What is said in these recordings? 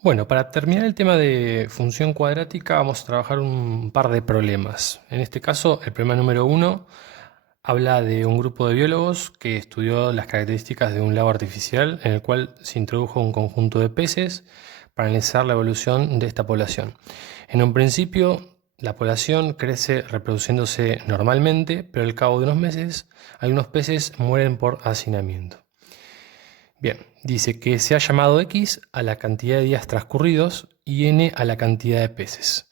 Bueno, para terminar el tema de función cuadrática vamos a trabajar un par de problemas. En este caso, el problema número 1 habla de un grupo de biólogos que estudió las características de un lago artificial en el cual se introdujo un conjunto de peces para analizar la evolución de esta población. En un principio, la población crece reproduciéndose normalmente, pero al cabo de unos meses, algunos peces mueren por hacinamiento. Bien, dice que se ha llamado X a la cantidad de días transcurridos y N a la cantidad de peces.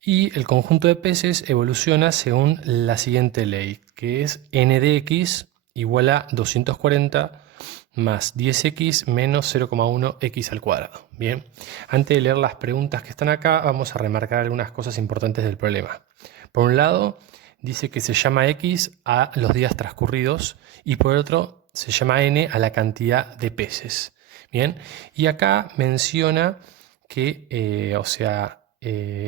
Y el conjunto de peces evoluciona según la siguiente ley, que es N de X igual a 240 más 10X menos 0,1X al cuadrado. Bien, antes de leer las preguntas que están acá, vamos a remarcar algunas cosas importantes del problema. Por un lado, dice que se llama X a los días transcurridos y por otro se llama N a la cantidad de peces. Bien, y acá menciona que,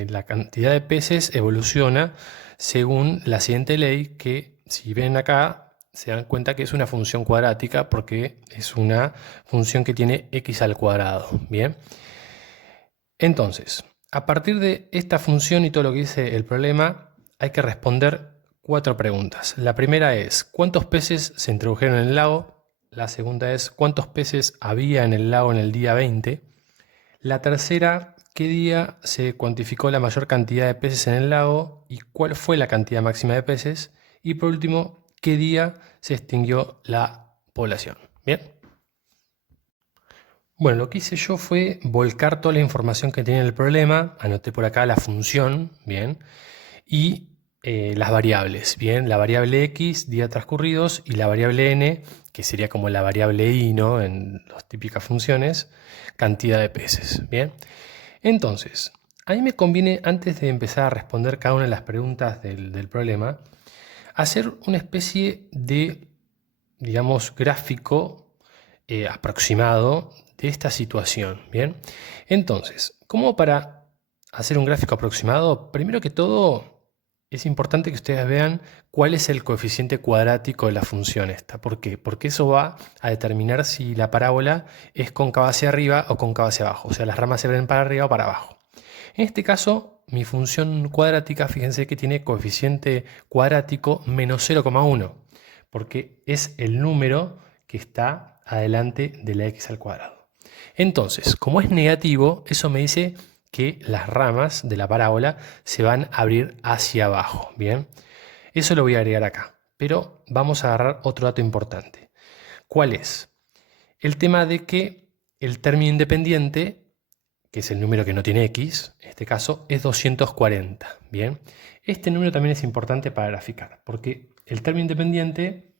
la cantidad de peces evoluciona según la siguiente ley que, si ven acá, se dan cuenta que es una función cuadrática porque es una función que tiene x al cuadrado. Bien, entonces, a partir de esta función y todo lo que dice el problema, hay que responder 4 preguntas. La primera es, ¿cuántos peces se introdujeron en el lago? La segunda es, ¿cuántos peces había en el lago en el día 20? La tercera, ¿qué día se cuantificó la mayor cantidad de peces en el lago y cuál fue la cantidad máxima de peces? Y por último, ¿qué día se extinguió la población? Bien. Bueno, lo que hice yo fue volcar toda la información que tenía en el problema, anoté por acá la función, bien, y las variables, bien, la variable x, días transcurridos, y la variable n, que sería como la variable i, ¿no? En las típicas funciones, cantidad de peces, bien. Entonces, a mí me conviene, antes de empezar a responder cada una de las preguntas del problema, hacer una especie de, digamos, gráfico aproximado de esta situación. Bien, entonces, como para hacer un gráfico aproximado, primero que todo es importante que ustedes vean cuál es el coeficiente cuadrático de la función esta. ¿Por qué? Porque eso va a determinar si la parábola es cóncava hacia arriba o cóncava hacia abajo, o sea, las ramas se ven para arriba o para abajo. En este caso, mi función cuadrática, fíjense que tiene coeficiente cuadrático menos 0,1, porque es el número que está adelante de la x al cuadrado. Entonces, como es negativo, eso me dice que las ramas de la parábola se van a abrir hacia abajo. Bien, eso lo voy a agregar acá, pero vamos a agarrar otro dato importante. ¿Cuál es? El tema de que el término independiente, que es el número que no tiene x, en este caso, es 240. Bien, este número también es importante para graficar, porque el término independiente,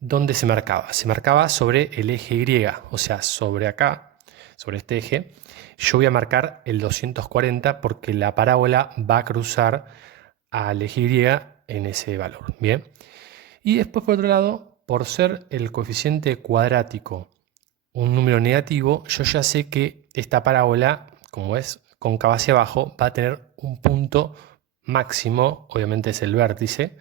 ¿dónde se marcaba? Se marcaba sobre el eje Y, o sea, sobre acá, sobre este eje. Yo voy a marcar el 240 porque la parábola va a cruzar al eje Y en ese valor. Bien, y después, por otro lado, por ser el coeficiente cuadrático un número negativo, yo ya sé que esta parábola, como es cóncava hacia abajo, va a tener un punto máximo, obviamente es el vértice.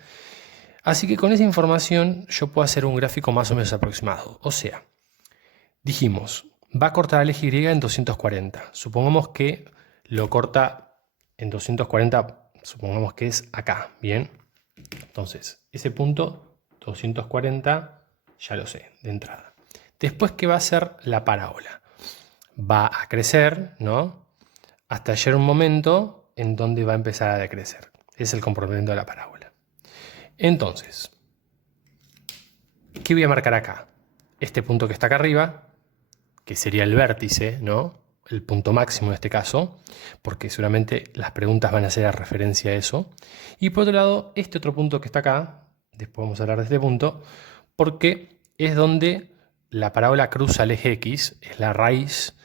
Así que con esa información yo puedo hacer un gráfico más o menos aproximado. O sea, dijimos, va a cortar el eje Y en 240. Supongamos que lo corta en 240, supongamos que es acá, ¿bien? Entonces, ese punto 240 ya lo sé de entrada. Después, ¿qué va a hacer la parábola? Va a crecer, ¿no? Hasta llegar un momento en donde va a empezar a decrecer. Es el comportamiento de la parábola. Entonces, ¿qué voy a marcar acá? Este punto que está acá arriba, que sería el vértice, ¿no? El punto máximo en este caso, porque seguramente las preguntas van a hacer a referencia a eso. Y por otro lado, este otro punto que está acá, después vamos a hablar de este punto, porque es donde la parábola cruza el eje X, es la raíz,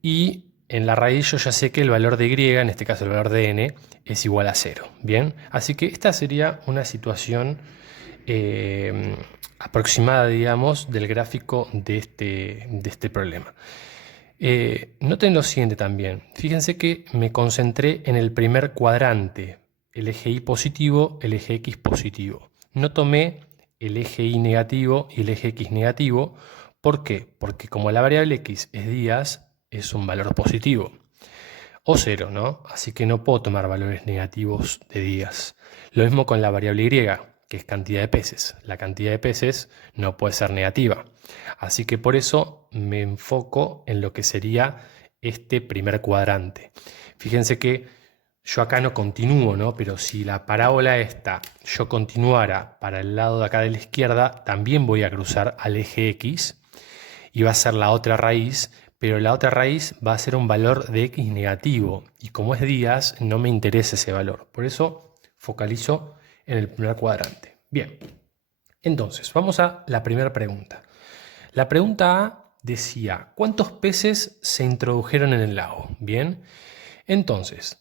y en la raíz yo ya sé que el valor de Y, en este caso el valor de N, es igual a 0. Bien, así que esta sería una situación aproximada, digamos, del gráfico de este problema. Noten lo siguiente también. Fíjense que me concentré en el primer cuadrante, el eje Y positivo, el eje X positivo. No tomé el eje Y negativo y el eje X negativo. ¿Por qué? Porque como la variable X es días, es un valor positivo. o 0, ¿no? Así que no puedo tomar valores negativos de días. Lo mismo con la variable y, que es cantidad de peces. La cantidad de peces no puede ser negativa. Así que por eso me enfoco en lo que sería este primer cuadrante. Fíjense que yo acá no continúo, ¿no? Pero si la parábola esta yo continuara para el lado de acá de la izquierda, también voy a cruzar al eje X y va a ser la otra raíz, pero la otra raíz va a ser un valor de X negativo. Y como es días, no me interesa ese valor. Por eso focalizo en el primer cuadrante. Bien, entonces vamos a la primera pregunta. La pregunta A decía, ¿cuántos peces se introdujeron en el lago? Bien, entonces,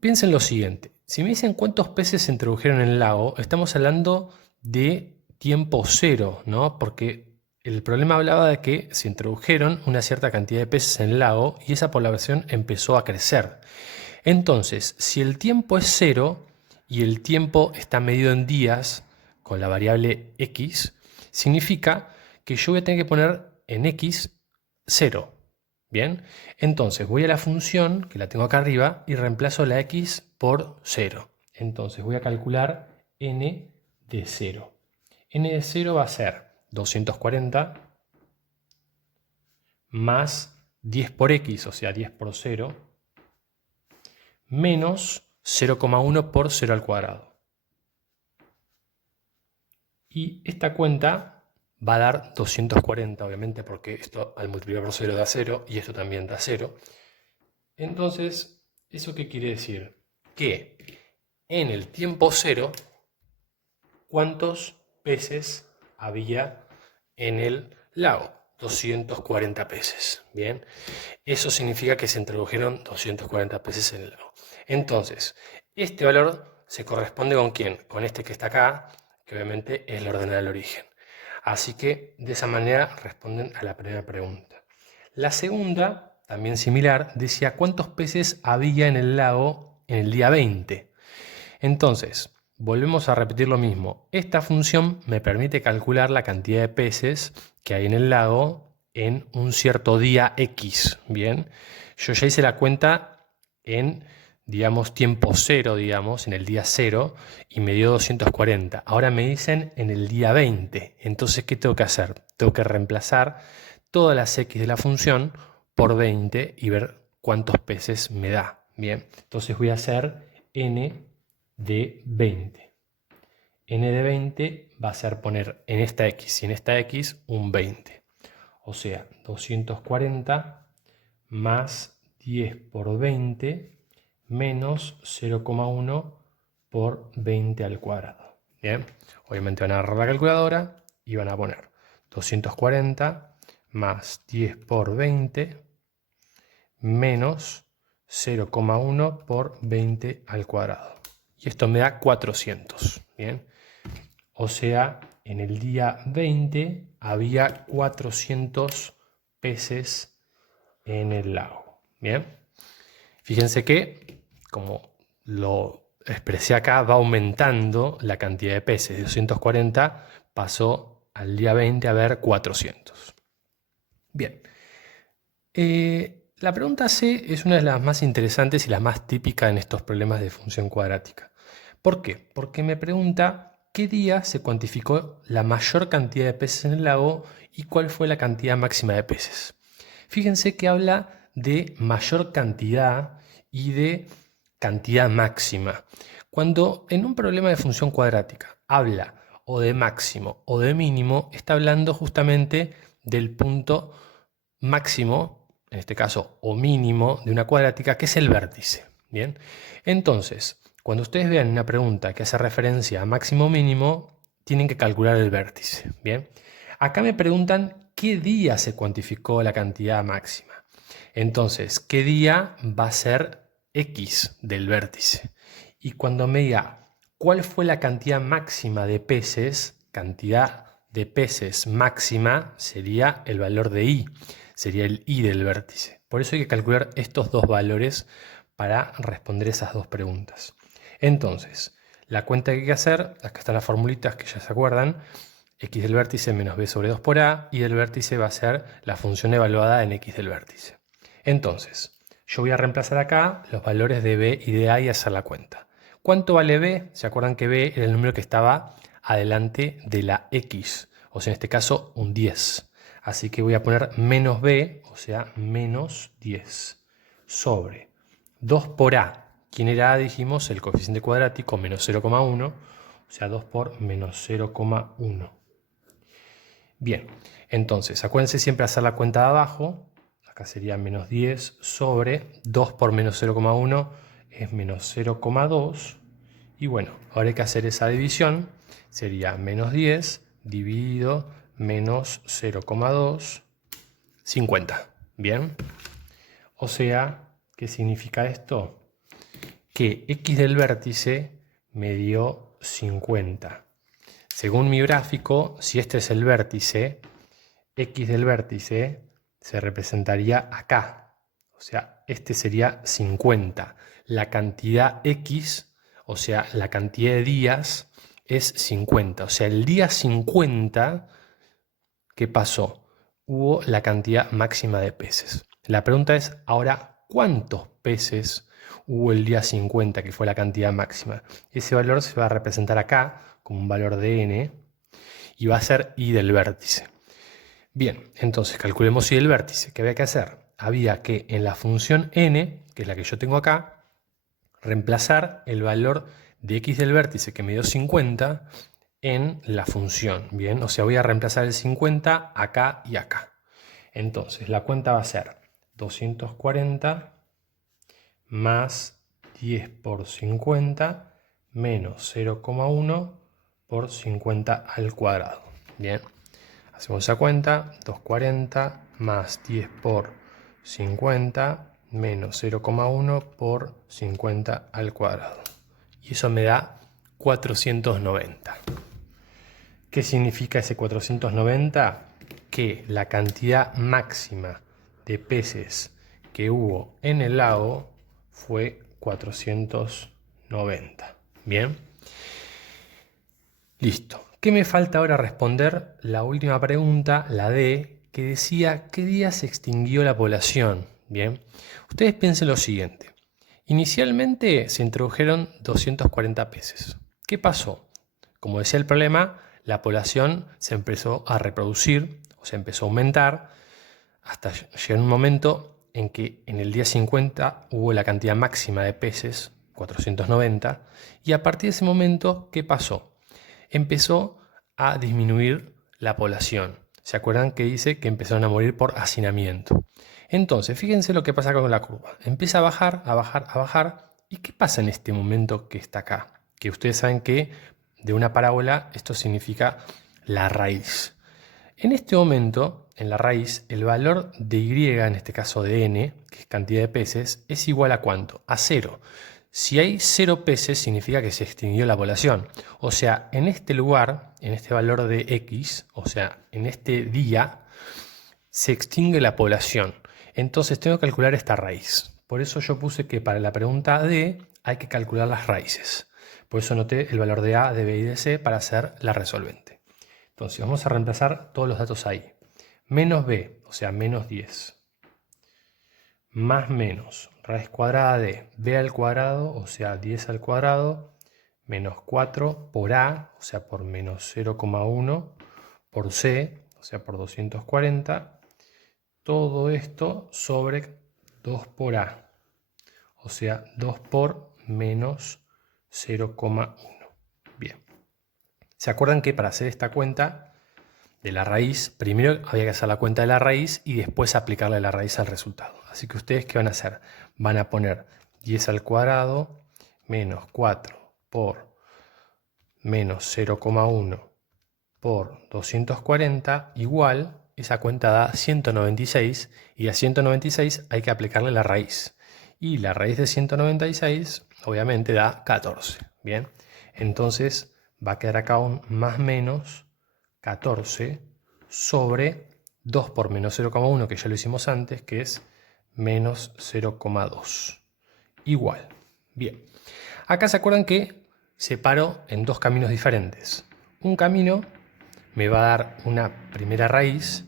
piensen lo siguiente. Si me dicen cuántos peces se introdujeron en el lago, estamos hablando de tiempo cero, ¿no? Porque el problema hablaba de que se introdujeron una cierta cantidad de peces en el lago y esa población empezó a crecer. Entonces, si el tiempo es cero y el tiempo está medido en días con la variable x, significa que yo voy a tener que poner en x 0. Bien, entonces voy a la función que la tengo acá arriba y reemplazo la x por 0. Entonces voy a calcular n de 0. N de 0 va a ser 240 más 10 por x, o sea 10 por 0, menos 0,1 por 0 al cuadrado. Y esta cuenta va a dar 240, obviamente, porque esto al multiplicar por 0 da 0 y esto también da 0. Entonces, ¿eso qué quiere decir? Que en el tiempo 0, ¿cuántos peces había en el lago? 240 peces. Bien, eso significa que se introdujeron 240 peces en el lago. Entonces, este valor se corresponde con ¿quién? Con este que está acá, que obviamente es el ordenador del origen. Así que de esa manera responden a la primera pregunta. La segunda, también similar, decía cuántos peces había en el lago en el día 20. Entonces, volvemos a repetir lo mismo. Esta función me permite calcular la cantidad de peces que hay en el lago en un cierto día X. Bien, yo ya hice la cuenta en, digamos, tiempo cero, digamos, en el día 0 y me dio 240. Ahora me dicen en el día 20. Entonces, ¿qué tengo que hacer? Tengo que reemplazar todas las X de la función por 20 y ver cuántos peces me da. Bien, entonces voy a hacer n de 20. N de 20 va a ser poner en esta X y en esta X un 20. O sea, 240 más 10 por 20 menos 0,1 por 20 al cuadrado. Bien, obviamente van a agarrar la calculadora y van a poner 240 más 10 por 20 menos 0,1 por 20 al cuadrado. Y esto me da 400. Bien, o sea, en el día 20 había 400 peces en el lago. Bien, fíjense que, como lo expresé acá, va aumentando la cantidad de peces. De 240 pasó al día 20 a haber 400. Bien, la pregunta C es una de las más interesantes y las más típicas en estos problemas de función cuadrática. ¿Por qué? Porque me pregunta qué día se cuantificó la mayor cantidad de peces en el lago y cuál fue la cantidad máxima de peces. Fíjense que habla de mayor cantidad y de cantidad máxima. Cuando en un problema de función cuadrática habla o de máximo o de mínimo, está hablando justamente del punto máximo, en este caso, o mínimo de una cuadrática, que es el vértice. Bien, entonces, cuando ustedes vean una pregunta que hace referencia a máximo o mínimo, tienen que calcular el vértice. Bien, acá me preguntan qué día se cuantificó la cantidad máxima. Entonces, ¿qué día va a ser X del vértice? Y cuando me diga cuál fue la cantidad máxima de peces, cantidad de peces máxima sería el valor de Y, sería el Y del vértice. Por eso hay que calcular estos dos valores para responder esas dos preguntas. Entonces, la cuenta que hay que hacer, acá están las formulitas que ya se acuerdan, X del vértice menos B sobre 2 por A, y del vértice va a ser la función evaluada en X del vértice. Entonces, Yo voy a reemplazar acá los valores de b y de a y hacer la cuenta. ¿Cuánto vale b? ¿Se acuerdan que b era el número que estaba adelante de la x? O sea, en este caso, un 10. Así que voy a poner menos b, o sea, menos 10, sobre 2 por a. ¿Quién era a? Dijimos el coeficiente cuadrático menos 0,1, o sea, 2 por menos 0,1. Bien, entonces, acuérdense siempre hacer la cuenta de abajo. Acá sería menos 10 sobre 2 por menos 0,1 es menos 0,2. Y bueno, ahora hay que hacer esa división. Sería menos 10 dividido menos 0,2, 50. Bien. O sea, ¿qué significa esto? Que x del vértice me dio 50. Según mi gráfico, si este es el vértice, x del vértice se representaría acá. O sea, este sería 50. La cantidad x, o sea, la cantidad de días es 50. O sea, el día 50, ¿qué pasó? Hubo la cantidad máxima de peces. La pregunta es, ahora, ¿cuántos peces hubo el día 50, que fue la cantidad máxima? Ese valor se va a representar acá como un valor de n y va a ser y del vértice. Bien, entonces calculemos y del vértice. ¿Qué había que hacer? Había que en la función n, que es la que yo tengo acá, reemplazar el valor de x del vértice que me dio 50 en la función. Bien, o sea, voy a reemplazar el 50 acá y acá. Entonces la cuenta va a ser 240 más 10 por 50 menos 0,1 por 50 al cuadrado. Bien. Hacemos esa cuenta, 240 más 10 por 50 menos 0,1 por 50 al cuadrado. Y eso me da 490. ¿Qué significa ese 490? Que la cantidad máxima de peces que hubo en el lago fue 490. Bien. Listo. ¿Qué me falta ahora responder? La última pregunta, la D, que decía ¿qué día se extinguió la población? Bien, ustedes piensen lo siguiente. Inicialmente se introdujeron 240 peces. ¿Qué pasó? Como decía el problema, la población se empezó a reproducir o se empezó a aumentar hasta llegar un momento en que en el día 50 hubo la cantidad máxima de peces, 490, y a partir de ese momento, ¿qué pasó? Empezó a disminuir la población. ¿Se acuerdan que dice que empezaron a morir por hacinamiento? Entonces, fíjense lo que pasa con la curva. Empieza a bajar, a bajar, a bajar. ¿Y qué pasa en este momento que está acá? Que ustedes saben que de una parábola esto significa la raíz. En este momento, en la raíz, el valor de y, en este caso de n, que es cantidad de peces, es igual a ¿cuánto? A 0. Si hay 0 peces, significa que se extinguió la población. O sea, en este lugar, en este valor de x, o sea, en este día, se extingue la población. Entonces tengo que calcular esta raíz. Por eso yo puse que para la pregunta D hay que calcular las raíces. Por eso anoté el valor de A, de B y de C para hacer la resolvente. Entonces vamos a reemplazar todos los datos ahí. Menos B, o sea, menos 10. Más menos, raíz cuadrada de b al cuadrado, o sea, 10 al cuadrado, menos 4 por a, o sea, por menos 0,1, por c, o sea, por 240. Todo esto sobre 2 por a, o sea, 2 por menos 0,1. Bien. ¿Se acuerdan que para hacer esta cuenta de la raíz, primero había que hacer la cuenta de la raíz y después aplicarle la raíz al resultado? Así que ustedes, ¿qué van a hacer? Van a poner 10 al cuadrado menos 4 por menos 0,1 por 240 igual, esa cuenta da 196 y a 196 hay que aplicarle la raíz. Y la raíz de 196 obviamente da 14. Bien, entonces va a quedar acá un más menos 14 sobre 2 por menos 0,1, que ya lo hicimos antes, que es menos 0,2. Igual. Bien. Acá se acuerdan que separo en dos caminos diferentes. Un camino me va a dar una primera raíz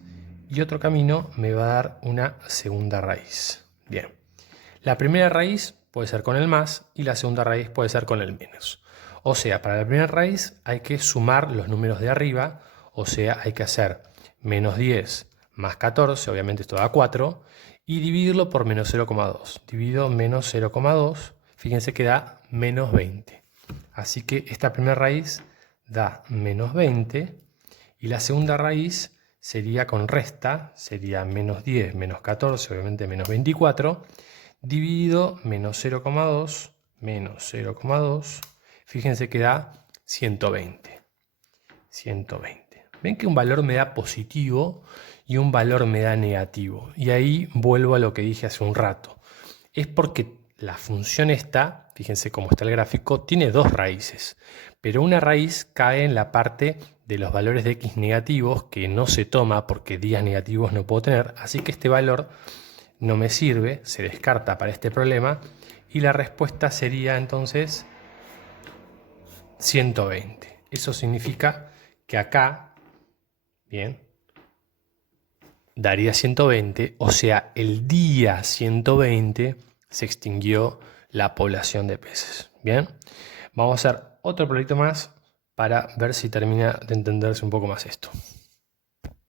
y otro camino me va a dar una segunda raíz. Bien. La primera raíz puede ser con el más y la segunda raíz puede ser con el menos. O sea, para la primera raíz hay que sumar los números de arriba, o sea, hay que hacer menos 10 más 14, obviamente esto da 4, y dividirlo por menos 0,2. Divido menos 0,2, fíjense que da menos 20. Así que esta primera raíz da menos 20 y la segunda raíz sería con resta, sería menos 10 menos 14, obviamente menos 24, dividido menos 0,2 menos 0,2, fíjense que da 120. 120. Ven que un valor me da positivo y un valor me da negativo. Y ahí vuelvo a lo que dije hace un rato. Es porque la función esta, fíjense cómo está el gráfico, tiene dos raíces. Pero una raíz cae en la parte de los valores de x negativos que no se toma porque días negativos no puedo tener. Así que este valor no me sirve, se descarta para este problema. Y la respuesta sería entonces 120. Eso significa que acá, bien, daría 120, o sea, el día 120 se extinguió la población de peces. Bien, vamos a hacer otro proyecto más para ver si termina de entenderse un poco más esto.